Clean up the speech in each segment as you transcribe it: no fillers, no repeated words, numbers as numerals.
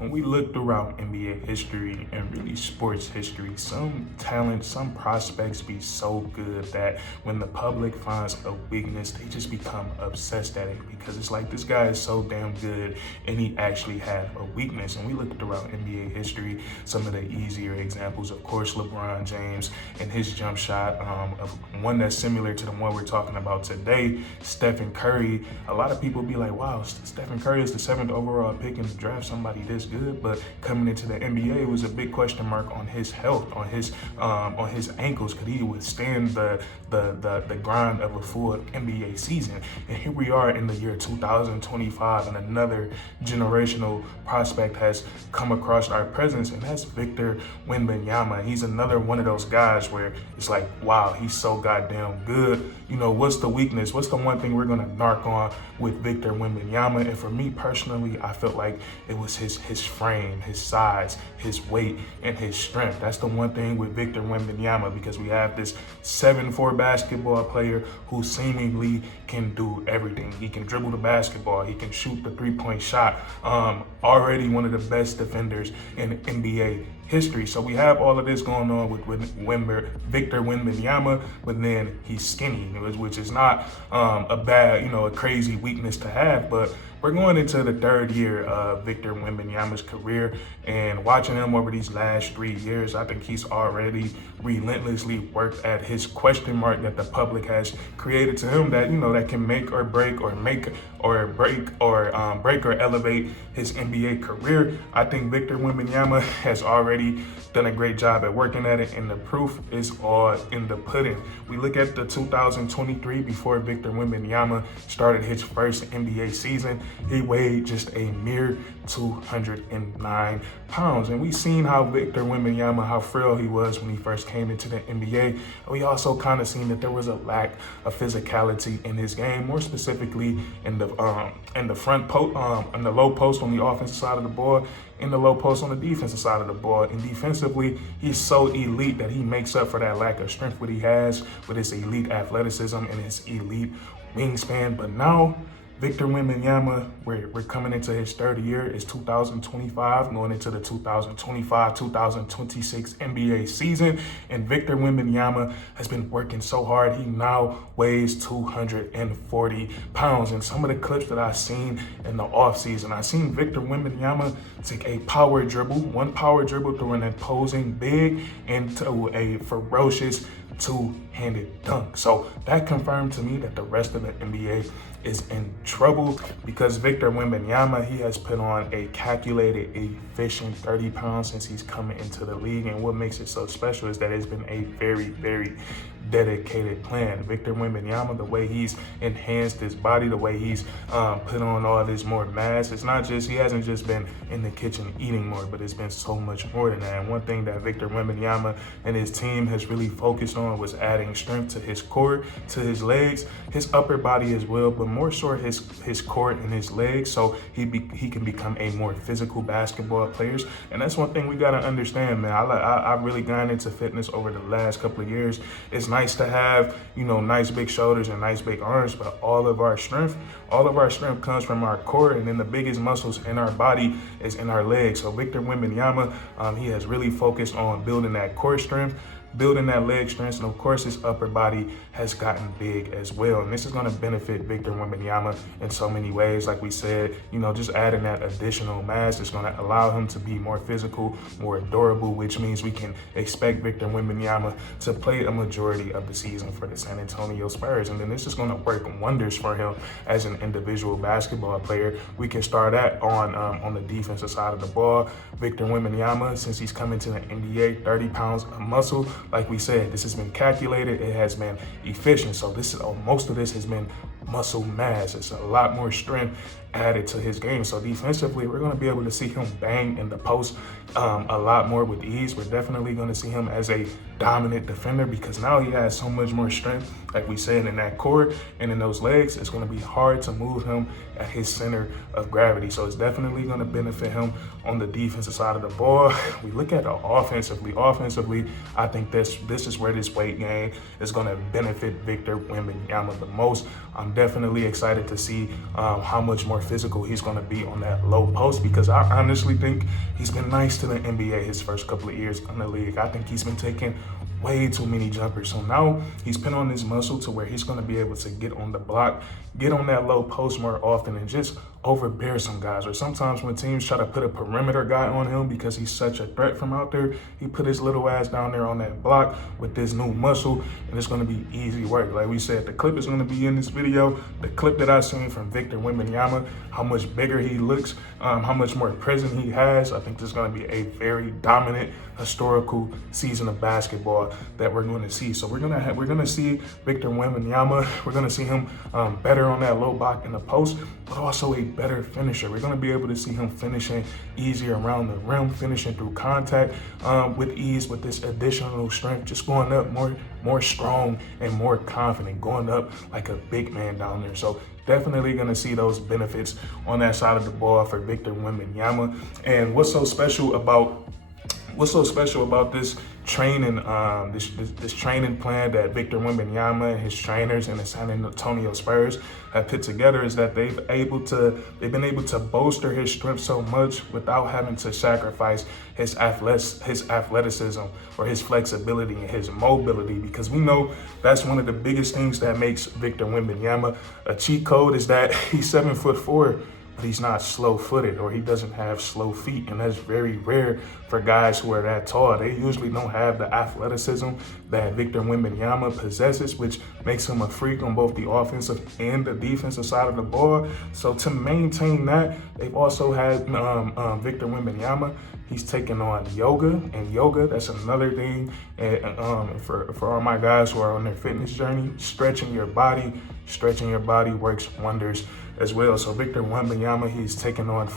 When we look throughout NBA history and really sports history, some talent, some prospects be so good that when the public finds a weakness, they just become obsessed at it because it's like this guy is so damn good and he actually had a weakness. And we look throughout NBA history, some of the easier examples, of course, LeBron James and his jump shot, of one that's similar to the one we're talking about today, Stephen Curry. A lot of people be like, wow, Stephen Curry is the 7th overall pick in the draft, somebody this good, but coming into the NBA, it was a big question mark on his health, on his ankles. Could he withstand the grind of a full NBA season? And here we are in the year 2025, and another generational prospect has come across our presence, and that's Victor Wembanyama. He's another one of those guys where it's like, wow, he's so goddamn good. You know, what's the weakness? What's the one thing we're gonna narc on with Victor Wembanyama? And for me personally, I felt like it was his frame, his size, his weight, and his strength. That's the one thing with Victor Wembanyama, because we have this 7'4" basketball player who seemingly can do everything. He can dribble the basketball, he can shoot the three-point shot. Already one of the best defenders in NBA history. So we have all of this going on with Victor Wembanyama, but then he's skinny, which is not a bad, a crazy weakness to have. But we're going into the 3rd year of Victor Wembanyama's career, and watching him over these last 3 years, I think he's already relentlessly worked at his question mark that the public has created to him, that that can make or break or break or elevate his NBA career. I think Victor Wembanyama has already done a great job at working at it, and the proof is all in the pudding. We look at the 2023, before Victor Wembanyama started his first NBA season, he weighed just a mere 209 pounds. And we seen how Victor Wembanyama, how frail he was when he first came into the NBA. We also kind of seen that there was a lack of physicality in his game, more specifically in the front post, in the low post on the offensive side of the ball, in the low post on the defensive side of the ball. And defensively, he's so elite that he makes up for that lack of strength what he has with his elite athleticism and his elite wingspan. But now, Victor Wembanyama, we're coming into his 3rd year. It's 2025, going into the 2025-2026 NBA season. And Victor Wembanyama has been working so hard. He now weighs 240 pounds. And some of the clips that I've seen in the offseason, I've seen Victor Wembanyama take a power dribble, one power dribble through an imposing big into a ferocious two-handed dunk. So that confirmed to me that the rest of the NBA is in trouble, because Victor Wembanyama, he has put on a calculated, efficient 30 pounds since he's coming into the league. And what makes it so special is that it's been a very, very dedicated plan. Victor Wembanyama, the way he's enhanced his body, the way he's put on all this more mass, it's not just, he hasn't just been in the kitchen eating more, but it's been so much more than that. And one thing that Victor Wembanyama and his team has really focused on was adding strength to his core, to his legs, his upper body as well, but more so his core and his legs, so he can become a more physical basketball player. And that's one thing we got to understand, man. I've really gone into fitness over the last couple of years. It's nice to have, nice big shoulders and nice big arms, but all of our strength comes from our core, and then the biggest muscles in our body is in our legs. So Victor Wembanyama, he has really focused on building that core strength, building that leg strength, and of course his upper body has gotten big as well. And this is going to benefit Victor Wembanyama in so many ways. Like we said, just adding that additional mass is going to allow him to be more physical, more durable, which means we can expect Victor Wembanyama to play a majority of the season for the San Antonio Spurs. And then this is going to work wonders for him as an individual basketball player. We can start that on the defensive side of the ball. Victor Wembanyama, since he's coming to the NBA, 30 pounds of muscle. Like we said, this has been calculated, it has been efficient. So most of this has been muscle mass. It's a lot more strength added to his game. So defensively, we're going to be able to see him bang in the post a lot more with ease. We're definitely going to see him as a dominant defender, because now he has so much more strength, like we said, in that core and in those legs. It's going to be hard to move him at his center of gravity. So it's definitely going to benefit him on the defensive side of the ball. We look at the offensively, I think this is where this weight gain is going to benefit Victor Wembanyama the most. I'm definitely excited to see how much more more physical he's going to be on that low post, because I honestly think he's been nice to the NBA his first couple of years in the league. I think he's been taking way too many jumpers. So now he's put on his muscle to where he's going to be able to get on the block, get on that low post more often, and just overbear some guys. Or sometimes when teams try to put a perimeter guy on him because he's such a threat from out there, he put his little ass down there on that block with this new muscle, and it's going to be easy work. Like we said, the clip is going to be in this video. The clip that I seen from Victor Wembanyama, how much bigger he looks, how much more presence he has. I think this is going to be a very dominant historical season of basketball that we're going to see. So we're going to see Victor Wembanyama. We're going to see him better on that low block in the post, but also a better finisher. We're going to be able to see him finishing easier around the rim, finishing through contact with ease, with this additional strength, just going up more strong and more confident, going up like a big man down there. So definitely going to see those benefits on that side of the ball for Victor Wembanyama. And what's so special about this training, this training plan that Victor Wembanyama and his trainers and the San Antonio Spurs have put together is that they've been able to bolster his strength so much without having to sacrifice his athleticism or his flexibility and his mobility, because we know that's one of the biggest things that makes Victor Wembanyama a cheat code, is that he's 7'4", but he's not slow-footed, or he doesn't have slow feet, and that's very rare for guys who are that tall. They usually don't have the athleticism that Victor Wembanyama possesses, which makes him a freak on both the offensive and the defensive side of the ball. So to maintain that, they've also had Victor Wembanyama. He's taking on yoga, and yoga, that's another thing. And for all my guys who are on their fitness journey, stretching your body works wonders as well. So Victor Wembanyama, he's taking on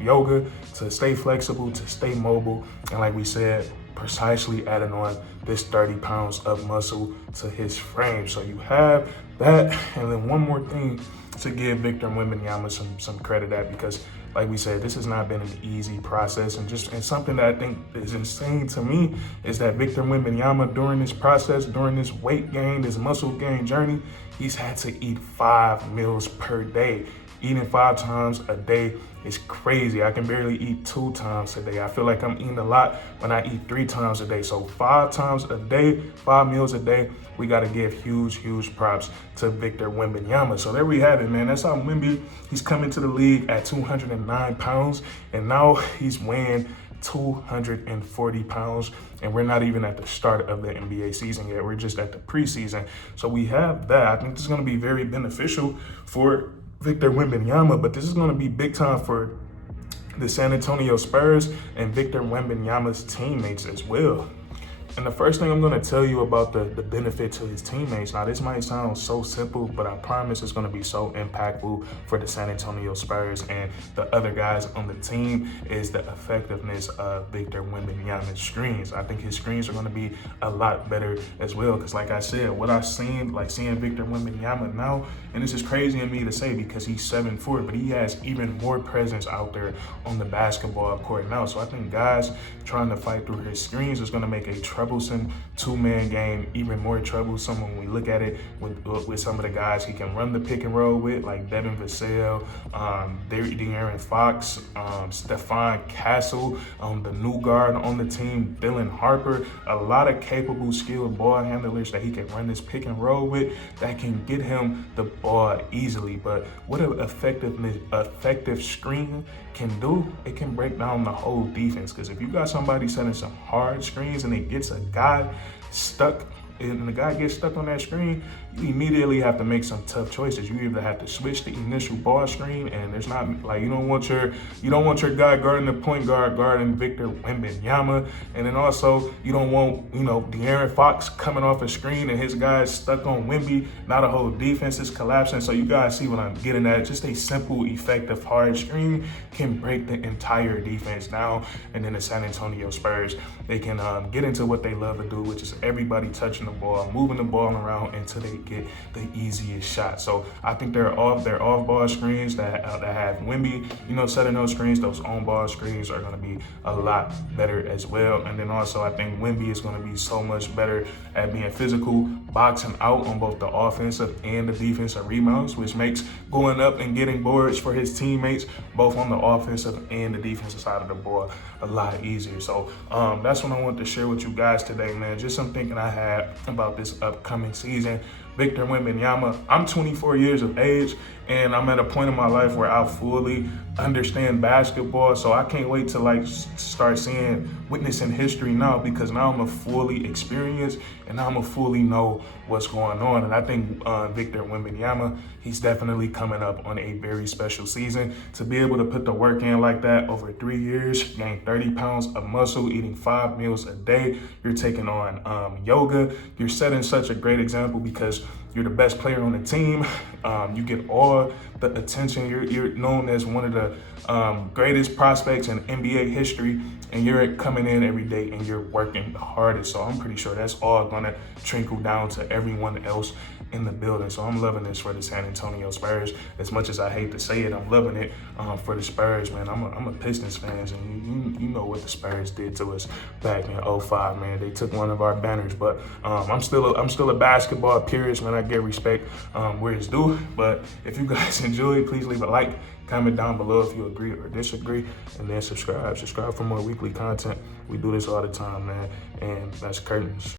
yoga to stay flexible, to stay mobile, and like we said, precisely adding on this 30 pounds of muscle to his frame. So you have that, and then one more thing to give Victor Wembanyama some credit at, because like we said, this has not been an easy process, and something that I think is insane to me is that Victor Wembanyama, during this process, during this weight gain, this muscle gain journey, he's had to eat 5 meals per day. Eating 5 times a day is crazy. I can barely eat 2 times a day. I feel like I'm eating a lot when I eat 3 times a day. So 5 times a day, 5 meals a day, we got to give huge props to Victor Wembanyama. So there we have it, man. That's how Wemby, he's coming to the league at 209 pounds, and now he's weighing 240 pounds, and we're not even at the start of the NBA season yet. We're just at the preseason. So we have that. I think this is going to be very beneficial for Victor Wembanyama, but this is going to be big time for the San Antonio Spurs and Victor Wembanyama's teammates as well. And the first thing I'm going to tell you about the benefit to his teammates. Now, this might sound so simple, but I promise it's going to be so impactful for the San Antonio Spurs and the other guys on the team, is the effectiveness of Victor Wembanyama's screens. I think his screens are going to be a lot better as well, because like I said, what I've seen, like seeing Victor Wembanyama now, and this is crazy in me to say because he's 7'4", but he has even more presence out there on the basketball court now. So I think guys trying to fight through his screens is going to make a troublesome 2-man game even more troublesome when we look at it with some of the guys he can run the pick and roll with, like Devin Vassell, De'Aaron Fox, Stephon Castle, the new guard on the team, Dylan Harper. A lot of capable, skilled ball handlers that he can run this pick and roll with that can get him the ball easily. But what an effective screen can do, it can break down the whole defense. Because if you got somebody setting some hard screens and it gets a guy stuck, and the guy gets stuck on that screen, you immediately have to make some tough choices. You either have to switch the initial ball screen, and there's not, like, you don't want your guy guarding the point guard guarding Victor Wembanyama, and then also you don't want, De'Aaron Fox coming off a screen and his guy's stuck on Wemby. Now the whole defense is collapsing. So you guys see what I'm getting at. Just a simple, effective, hard screen can break the entire defense down, and then the San Antonio Spurs, they can get into what they love to do, which is everybody touching the ball, moving the ball around into the get the easiest shot. So I think their off-ball screens that have Wemby, setting those screens, those on-ball screens are going to be a lot better as well. And then also I think Wemby is going to be so much better at being physical, boxing out on both the offensive and the defensive rebounds, which makes going up and getting boards for his teammates, both on the offensive and the defensive side of the ball, a lot easier. So that's what I wanted to share with you guys today, man. Just some thinking I had about this upcoming season. Victor Wembanyama, I'm 24 years of age, and I'm at a point in my life where I fully understand basketball. So I can't wait to start witnessing history now, because now I'm a fully experienced and now I'm a fully know what's going on. And I think Victor Wembanyama, he's definitely coming up on a very special season. To be able to put the work in like that over 3 years, gain 30 pounds of muscle, eating 5 meals a day, you're taking on yoga, you're setting such a great example because you're the best player on the team. You get all the attention. You're known as one of the greatest prospects in NBA history, and you're coming in every day and you're working the hardest. So I'm pretty sure that's all gonna trickle down to everyone else in the building. So I'm loving this for the San Antonio Spurs. As much as I hate to say it, I'm loving it for the Spurs, man. I'm a Pistons fan, and you know what the Spurs did to us back in '05, man. They took one of our banners, but I'm still a basketball purist, man. I get respect where it's due. But if you guys enjoyed, please leave a like, comment down below if you agree or disagree, and then subscribe for more weekly content. We do this all the time, man, and that's curtains.